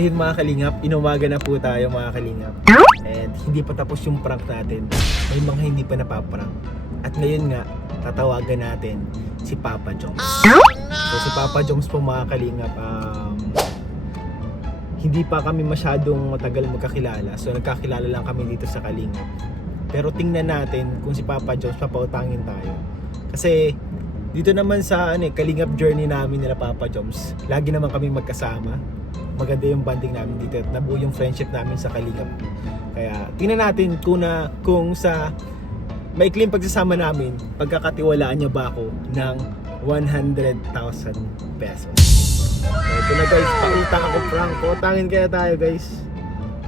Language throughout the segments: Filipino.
Ayun mga kalingap, inumaga na po tayo mga kalingap. And hindi pa tapos yung prank natin. May mga hindi pa napaprank. At ngayon nga, tatawagan natin si Papa Joms. So si Papa Joms po mga kalingap, hindi pa kami masyadong matagal magkakilala. So nagkakilala lang kami dito sa Kalingap. Pero tingnan natin kung si Papa Joms papautangin tayo. Kasi dito naman sa Kalingap journey namin nila Papa Joms, lagi naman kami magkasama. Maganda yung bonding namin dito at nabuo yung friendship namin sa Kalingap. Kaya tingnan natin kung sa maikling pagsasama namin, pagkakatiwalaan niya ba ako ng 100,000 pesos. So ito na guys, pakitang ako prank. Utangin kaya tayo guys.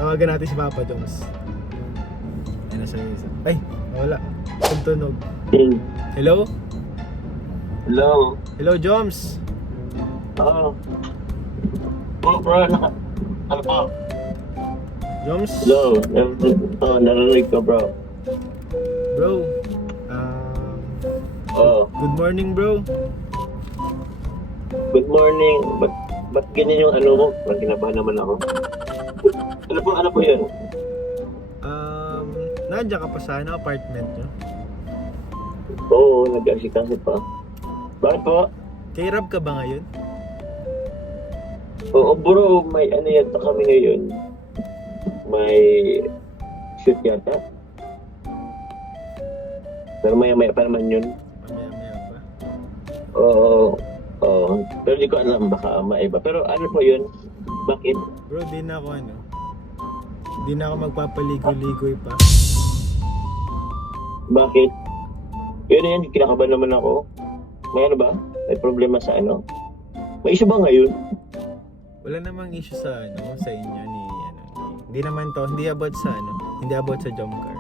Tawagan natin si Papa Joms. Ay, nasa isa. Ay, wala. Tunog. Hello? Hello. Hello Joms. Oo. Oh, bro. Ano po? Joms? Hello. Narinig ko, bro. Bro. Oh. Good morning bro. Good morning. Ba't ganyan yung ano ko? Parang kinabahan naman ako. Ano po yun? Nandiyan ka pa sa apartment nyo? Oo, nag-asikaso pa. Bakit po? Kay Rab ka ba ngayon? Oo, bro. May ano yata kami ngayon. May shoot yata. Pero maya-maya pa naman yun. Mamaya pa. Oo. Oo. Pero di ko alam, baka maiba. Pero ano po yun? Bakit? Bro, di na ako Di na ako magpapaligoy-ligoy pa. Bakit? Yun, kinakabahan naman ako. May ano ba? May problema sa ano? May issue ba ngayon? Wala namang issue sa sa inyo hindi naman to, hindi about sa hindi about sa Jomcar.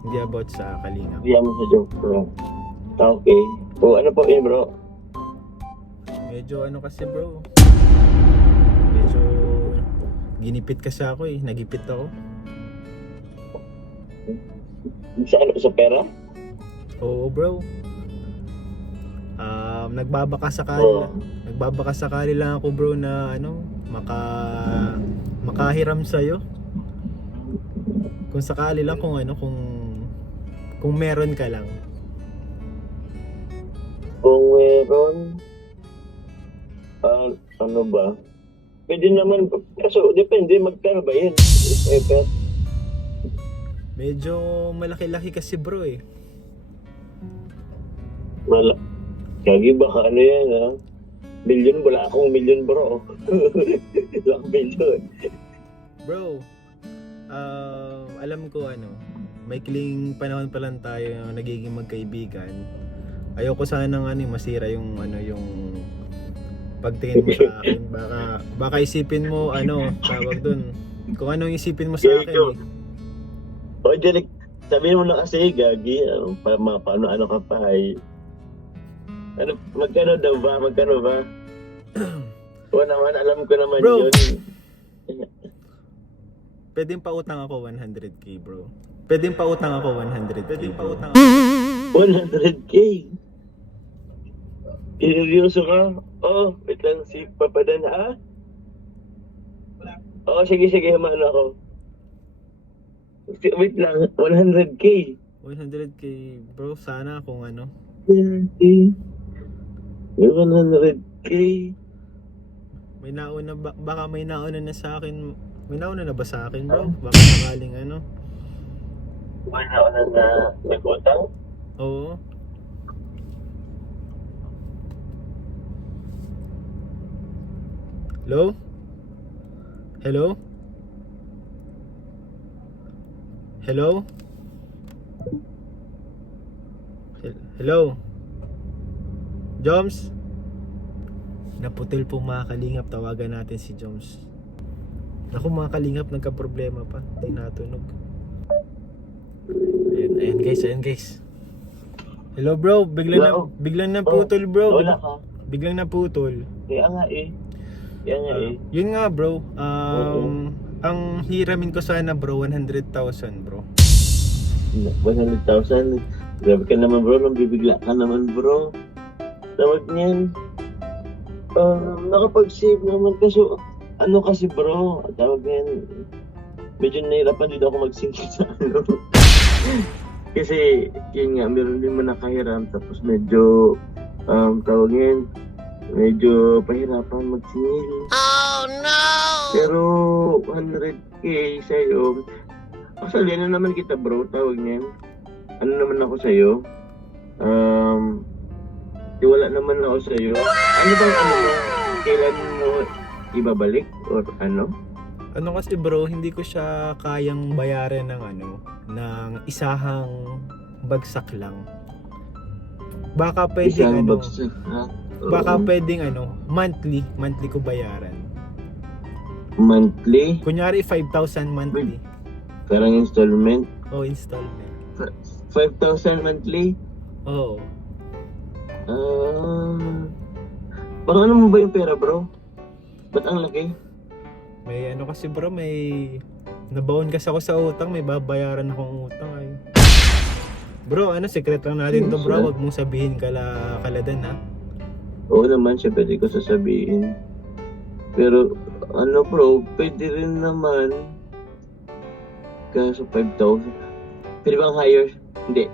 Hindi about sa Kalingap. Hindi naman sa joke, bro. Okay. O ano po yun, bro? Medyo kasi bro. Medyo ginipit kasi ako nagipit ako. Sa ano? Sa pera? Oo bro. Nagbabaka sakali lang ako bro na makahiram sa'yo. Kung sakali lang kung meron ka lang. Kung meron, ano ba? Pwede naman, kaso depende, magkano ba yan? Medyo malaki-laki kasi bro Kagi baka ano yan ha? Milyon, wala akong milyon bro. Wala akong milyon. Bro, alam ko maikling panahon pa lang tayo nagiging magkaibigan. Ayoko sanang masira yung pagtingin mo sa akin. Baka isipin mo tawag dun. Kung anong isipin mo sa akin O direct, sabihin mo na kasi gagi, paano ka pa magkano daw ba? Magkano ba? O naman, alam ko naman bro, yun. Pwedeng pautang ako 100k bro. Pwedeng pautang ako 100k. 100k? Seryoso ka? Oh, wait lang si Papadan ha? Oh, sige, hamano ako. Wait lang, 100k? 100k bro, sana kung 100k? 100k? May nauna baka may nauna na sa akin. May nauna na ba sa akin bro? Baka sakaling May nauna na nag-utang? Oo. Hello? Hello? Hello? Hello? Joms? Naputil po mga kalingap, tawagan natin si Joms. Naku mga kalingap, nagka-problema pa, hindi natunog. Ayan guys. Hello bro, biglang naputol bro. Wala ka. Biglang naputol. Kaya nga Yun nga bro, ang hiramin ko sana bro, 100,000 bro. 100,000? Grabe ka naman bro, nang bibigla ka naman bro. Tawag niyan. Nakapag-save naman kaso Ano kasi bro, tawag yan, medyo nahirapan din ako magsingit sa ano. Kasi, yun nga, meron din man nakahiram, tapos medyo, tawag yan, medyo pahirapan magsingil. Oh no! Pero, 100k sa'yo, actually, ano naman kita bro, tawag niyan, ano naman ako sa'yo, tiwala naman ako sa'yo. Ano bang ano mo, kailan mo ibabalik, or ano? Ano kasi bro, hindi ko siya kayang bayaran ng ano, ng isahang bagsak lang. Baka pwedeng Isang ano, bagsak, ha? baka Oo. pwedeng ano, monthly ko bayaran. Monthly, Kunyari 5,000 monthly. parang installment, O installment. 5,000 monthly. Oo. Parang ano mo ba yung pera bro? Ba't ang laki? May ano kasi bro, may nabaon kasi ako sa utang, may babayaran akong utang ay. Bro, ano, secret lang natin to bro, wag mong sabihin kaladan ha. Oo naman siya, pwede ko sasabihin. Pero ano bro, pwede rin naman. Kaso 5,000. Pwede bang higher? Hindi.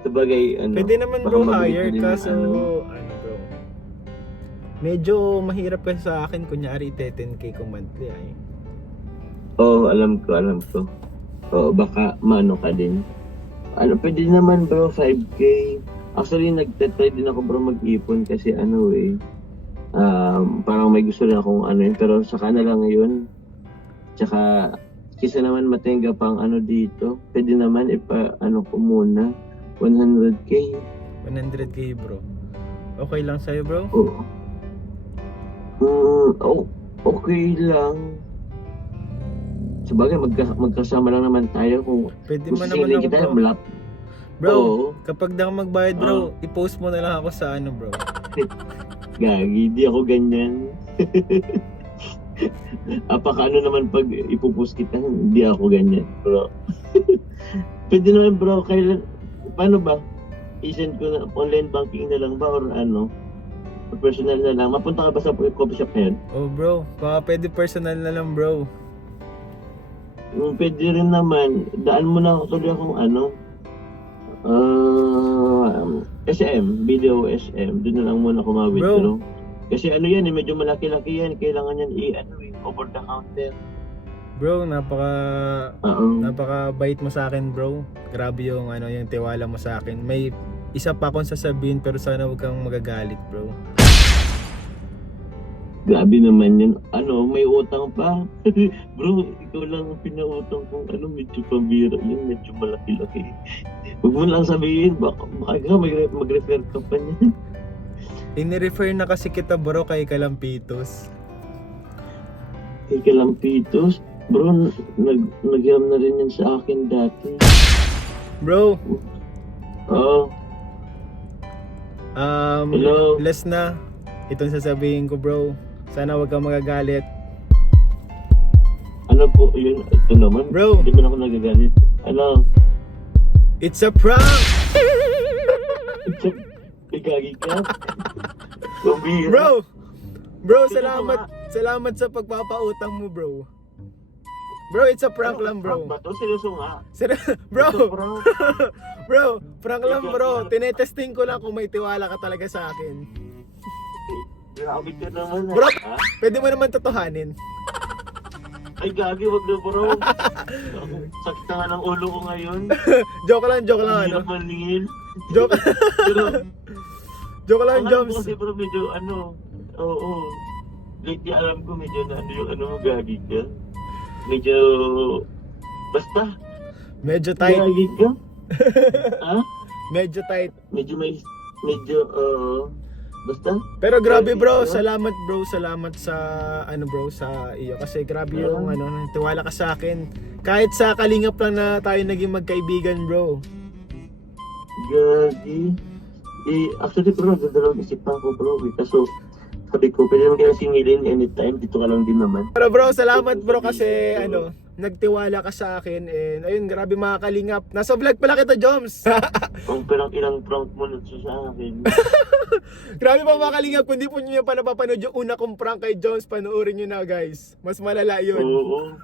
Sabagay, ano. Pwede naman baka bro mabalik higher, din, kaso ano. ano bro, medyo mahirap kasi sa akin, kunyari 10k ko monthly ay. Oo, alam ko. Oo, baka maano ka din. Ano, pwede naman bro, 5k. Actually, nagtatry din ako bro mag-ipon kasi ano parang may gusto rin akong ano yun, pero saka na lang yun. Tsaka, kisa naman matenga pang ano dito, pwede naman ano ko muna, 100k. 100k bro. Okay lang sa'yo bro? Oo. Okay lang. Sabagay, magkasama lang naman tayo kung Pwede mo naman sisiling ako kita, bro. malap. Bro, Oo. kapag di ako magbayad bro, i-post mo na lang ako sa ano bro. Gagi, di ako ganyan. Apaka ano naman pag ipupus kita, hindi ako ganyan, bro. Pwede naman bro, paano ba? I-send ko na, online banking na lang ba or ano? Or personal na lang? Mapunta ka ba sa coffee shop na yun? Oh bro, baka pwede personal na lang bro. Pwede rin naman, daan mo na ako tuloy akong ano, SM, video SM, doon na lang muna ako ma-withdraw. Kasi ano yan, medyo malaki-laki yan, kailangan yan over the counter. Bro, Oo. napaka-bait mo sa akin bro. Grabe yung ano, yung tiwala mo sa akin. May isa pa akong sasabihin pero sana huwag kang magagalit bro. Grabe naman yun. Ano, may utang pa. Bro, ikaw lang ang pinautang kong ano, medyo pambira yun, medyo malaki-laki. Huwag mo lang sabihin, baka mag-refer ka pa niyan. Ini-refer na kasi kita bro kay Kalampitos. Kay Kalampitos, bro, nag-hiram na rin yan sa akin dati. Bro, Oo. Hello? last na. Itong sasabihin ko bro. Sana huwag kang magagalit. Ano po yun? Ito naman. Bro. Hindi man ako nagagalit. Ano? It's a prank! Igagi ka? Pambira. Bro, salamat sa pagpapautang mo bro. Bro, it's a prank lang bro. Ba to? Seryoso nga. Bro, Ito, bro. bro, prank lang bro. Tinetesting ko lang kung may tiwala ka talaga sa akin. Grabe ka naman. Bro, Ha? pwede mo naman totohanin. Ay, gagi, wag na bro. Sakit na nga ng ulo ko ngayon. Joke lang Ang ano. hirap maningil. Joke, Pero, joke lang, alam ko Joms. kasi bro, medyo ano, oo. Lately alam ko medyo na ano yung ano mo, gagi ka. Medyo, basta, Medyo tight. gagi ka. Ha? Medyo tight. Medyo, basta. Pero grabe bro, Gagi ka. salamat sa ano bro, sa iyo kasi grabe yung ano, tiwala ka sa akin. Kahit sa kalingap lang na tayo naging magkaibigan bro. Gagi. Actually bro, nagdadalawang isipan ko bro. Kaso, sabi ko, pwede naman kayo singilin anytime. Dito ka lang din naman. Pero bro, salamat bro kasi ano, nagtiwala ka sa akin and ayun, grabe mga kalingap. Nasa vlog pala kita, Joms. Kung ilang prank mo na sa akin. Grabe pa mga kalingap, kung di po nyo pa napapanood yung una kong prank kay Jones, panoorin nyo na guys. Mas malala yun. Oo.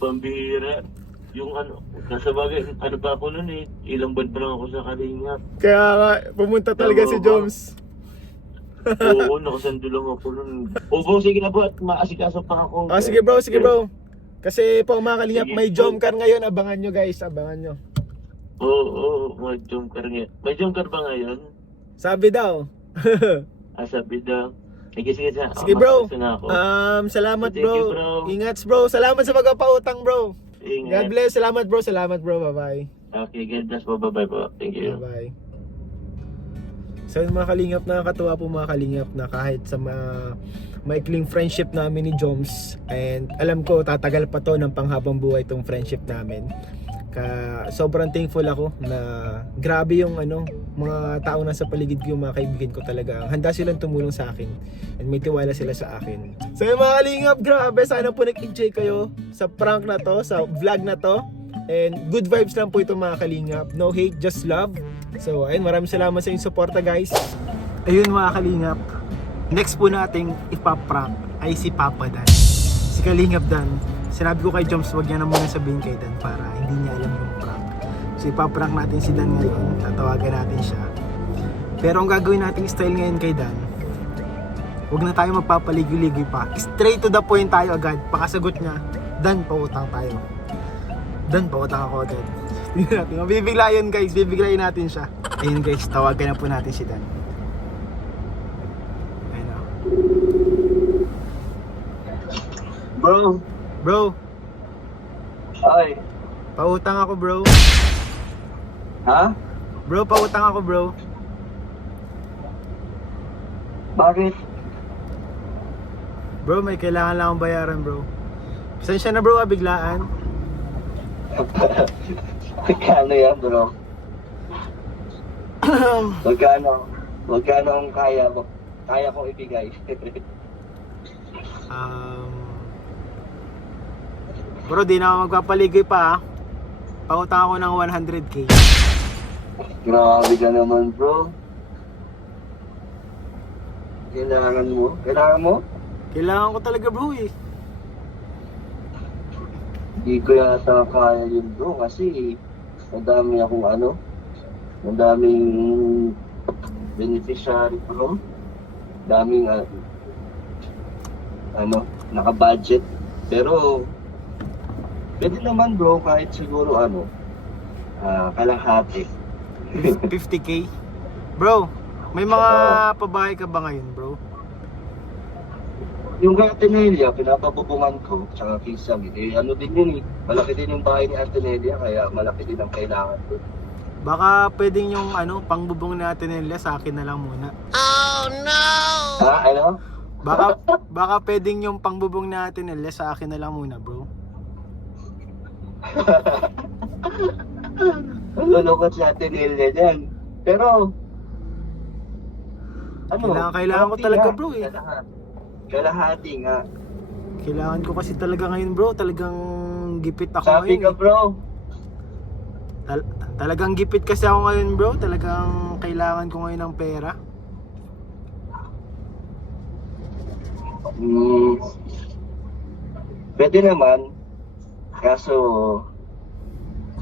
Pambihira. Yung ano, nasa bagay, ano pa ako nun eh. Ilang buwan pa lang ako sa Kalingap. Kaya nga, pumunta talaga si Jones. Oo, nakasando lang ako nun. O bro, sige na bro, at maasikaso pa ako. Sige bro. Kasi po mga kalingap, Sige. may jump car ngayon, abangan nyo guys, abangan nyo. Oo, may jump car nga. May jump car ba ngayon? Sabi daw. Sabi daw. Sige, Sige bro. makasasa na ako. Salamat Thank bro. you, bro. Ingat bro. Salamat sa pagpapautang bro. God Ingat. bless. Salamat bro. Bye-bye. Okay, God bless po. Bye-bye po. Thank you. Bye-bye. So yun, mga kalingap, nakakatuwa po mga kalingap na kahit sa maikling friendship namin ni Joms, and alam ko tatagal pa to ng panghabang buhay tong friendship namin. Sobrang thankful ako na grabe yung mga tao nasa paligid ko, yung mga kaibigan ko talaga. Handa silang tumulong sa akin and may tiwala sila sa akin. So yung mga kalingap, grabe, sana po nag-enjoy kayo sa prank na to, sa vlog na to. And good vibes lang po ito mga kalingap. No hate, just love. So ayun, maraming salamat sa inyong suporta guys. Ayun mga kalingap, next po nating ipaprank ay si Papa Dan, si Kalingap Dan. Sinabi ko kay Joms, wag niya na muna sabihin kay Dan para hindi niya alam yung prank. So ipaprank natin si Dan ngayon, tatawagan natin siya. Pero ang gagawin nating style ngayon kay Dan, wag na tayo magpapaligoy-ligoy pa. Straight to the point tayo agad. Pakasagot niya, Dan, pautang tayo. Dan, pautang ako agad. Tingnan natin. Mabibigla yun guys, bibiglayin natin siya. Ayun guys, tawagan na po natin si Dan. Ayun na. Bro, Ay. pautang ako bro. Ha? Bro, pautang ako bro. Bakit? Bro, may kailangan lang akong bayaran bro. Pasensya na bro, biglaan. Magkano yan, bro? Magkano ang kaya mo? Kaya kong ibigay. Bro, di na ako magpapaligoy pa ha. Pautang ako ng 100k. Grabe ka naman, bro. Kailangan mo? Kailangan ko talaga bro eh. Hindi ko yata kaya yun, bro. Kasi madami akong madaming beneficiary, bro. Daming naka-budget. Pero pwede naman, bro, kahit siguro kalahati. 50k. Bro, may mga pabahay ka ba ngayon bro? Yung kay Atenelia, pinapabubungan ko, tsaka kisang, din yun eh. Malaki din yung bahay ni Atenelia, kaya malaki din ang kailangan ko. Baka pwedeng yung pangbubong natin nila sa akin na lang muna. Oh no! Ha? Ano? Baka pwedeng yung pangbubong natin nila sa akin na lang muna bro. Lulukot si Atenelia dyan. Pero, Kailangan ko talaga bro eh. Kalahati nga. Kailangan ko kasi talaga ngayon bro. Talagang gipit ako Sabi ngayon ka, bro. Talagang gipit kasi ako ngayon bro. Talagang kailangan ko ngayon ng pera. Pwede naman. Kaso,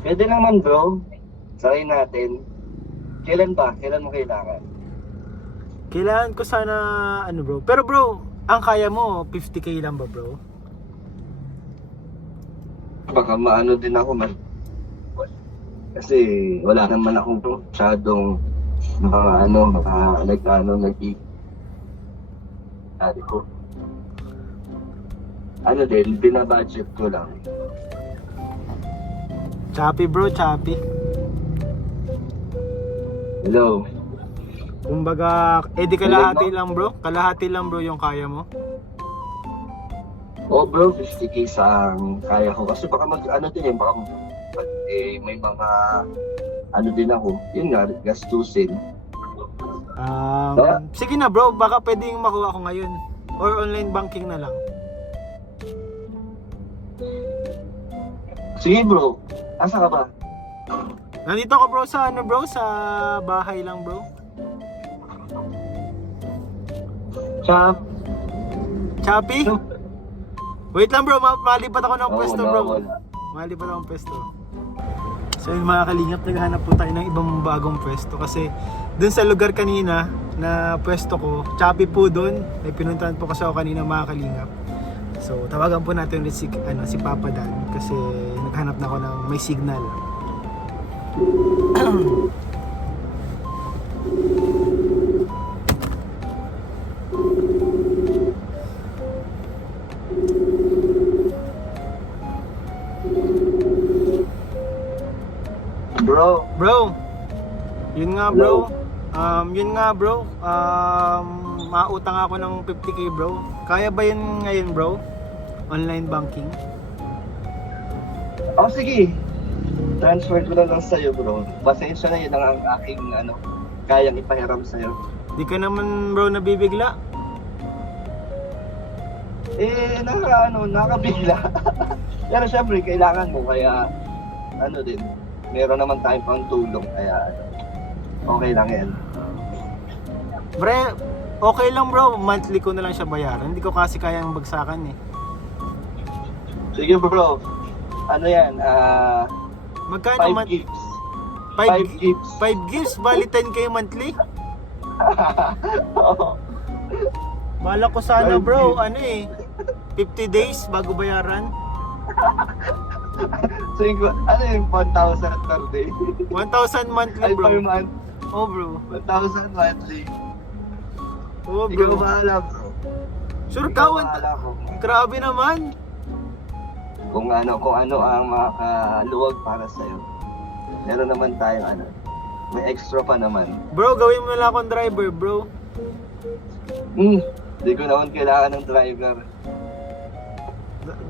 pwede naman bro. Try natin. Kailan ba? Kailan mo kailangan? Kailangan ko sana bro. Pero bro, ang kaya mo 50k lang ba bro? Baka maano din ako man. Kasi wala naman akong masyadong nag-i ko. Din, binabudget ko lang. Choppy bro, choppy. Hello. Kumbaga, di kalahati lang bro. Kalahati lang bro yung kaya mo. Oh bro, 50k ang kaya ko. Kasi baka din baka may mga din ako. Yun nga, gastusin. Sige na bro, baka pwedeng makuha ko ngayon. Or online banking na lang. Sige bro, asa ka ba? Nandito ako bro sa sa bahay lang bro. Chap. Choppy? Wait lang bro, malipat ako ng Oo, pwesto bro. nawawala. Malipat ako ng pwesto. So yun mga kalingap, naghahanap po tayo ng ibang bagong pwesto kasi dun sa lugar kanina na pwesto ko, Choppy po dun. May pinuntahan po kasi ako kanina mga kalingap. So tawagan po natin ulit si Papa Dan kasi naghanap na ako ng may signal. Bro, Bro, yun nga bro. Mautang ako ng 50k bro. Kaya ba yun ngayon bro? Online banking? Sige. Transfer ko na lang sa'yo, bro. Pasensya na yun ang aking kayang ipahiram sa'yo. Di ka naman bro nabibigla? Nakabigla. Pero syempre, kailangan mo, kaya meron naman tayong pang tulong, kaya okay lang yan. Bre, okay lang bro, monthly ko na lang siya bayaran. Hindi ko kasi kayang bagsakan eh. Sige, bro. Yan, Magkano 5 gigs. 5 gigs. 5 gigs, bali 10k monthly? Bala ko sana 5 bro, gigs. 50 days bago bayaran. So, yung 1,000 per day? 1,000 monthly Ay, bro. per month. Oh bro. 1,000 monthly. Oh Ikaw bro. bahala, bro. Sure Ikaw ka, bahala kung grabe naman. kung ano ang makakaluwag para sa'yo. Meron naman tayong may extra pa naman. Bro, gawin mo lang akong driver bro. Hindi ko naman kailangan ng driver.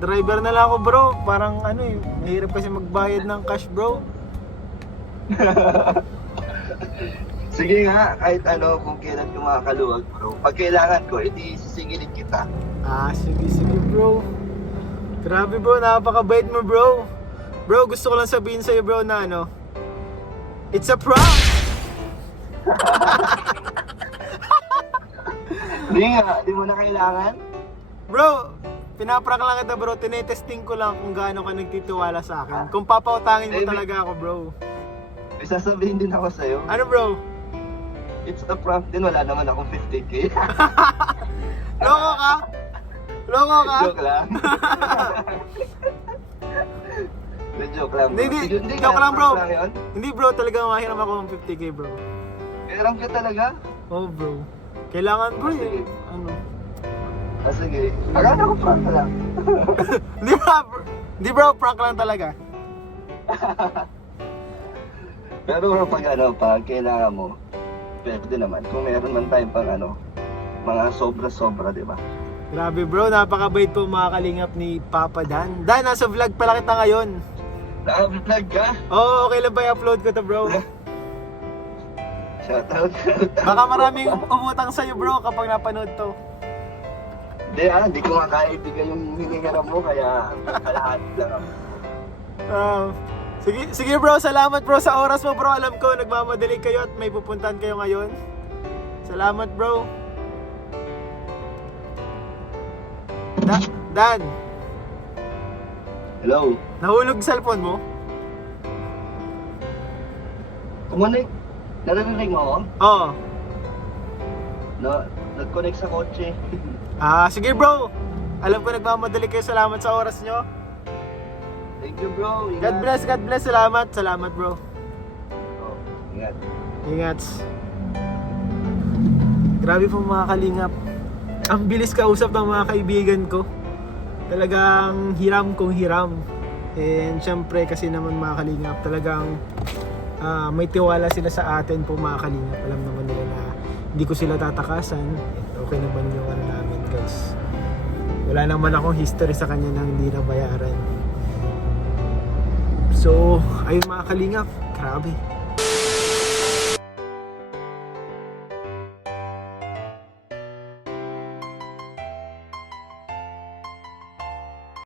Driver na lang ako bro. Parang mahirap kasi magbayad ng cash bro. Sige nga, kahit kung kailan ko makakaluwag, bro. Pag kailangan ko, edi sisingilin kita. Sige bro. Grabe bro, napakabait mo bro. Bro, gusto ko lang sabihin sa'yo bro na it's a prank! Hindi mo na kailangan. Bro, pinaprank lang kita bro. Tinetesting ko lang kung gaano ka nagtitiwala sa akin. Kung papautangin mo talaga ako bro. May sasabihin din ako sa'yo. Ano bro? It's a prank din, wala naman akong 50k. Loko ka? Loko ka? Joke lang. Joke lang, bro. Hindi, joke lang bro. Prank yun? Hindi bro, talaga mahiram ako ng 50k bro. Kairam ka talaga? Oh bro. Kailangan bro Sige. Sige. Akala ko prank ka lang. Hindi bro, prank lang talaga. Pero bro, pag kailangan mo, pwede naman. Kung meron man tayong pang mga sobra-sobra, di ba? Grabe bro, napakabait po mga kalingap ni Papa Dan. Dan, nasa vlog pala kita ngayon. Naka-vlog ka? Oo, okay lang ba i-upload ko to bro? Shoutout. Baka maraming umutang sa'yo bro kapag napanood to. Hindi ko nga kaibigan yung hinihiram mo, kaya kalahati lang ako. Sige bro, salamat bro sa oras mo bro. Alam ko nagmamadali kayo at may pupuntahan kayo ngayon. Salamat bro. Dan, Hello? nahulog cellphone mo? Kumunik? Narinig mo ako? Oo. Nag-connect sa kotse. Sige bro. Alam ko nagmamadali kayo. Salamat sa oras nyo. Thank you, bro. Ingat. God bless, God bless. Salamat bro. Ingat. Ingat. Grabe po mga kalingap. Ang bilis kausap ng mga kaibigan ko. Talagang hiram kong hiram. And syempre kasi naman mga kalingap, talagang may tiwala sila sa atin po mga kalingap. Alam naman nila na hindi ko sila tatakasan. And okay naman yung namin guys. Wala naman akong history sa kanya na hindi nabayaran. So, ayun mga kalingap, grabe.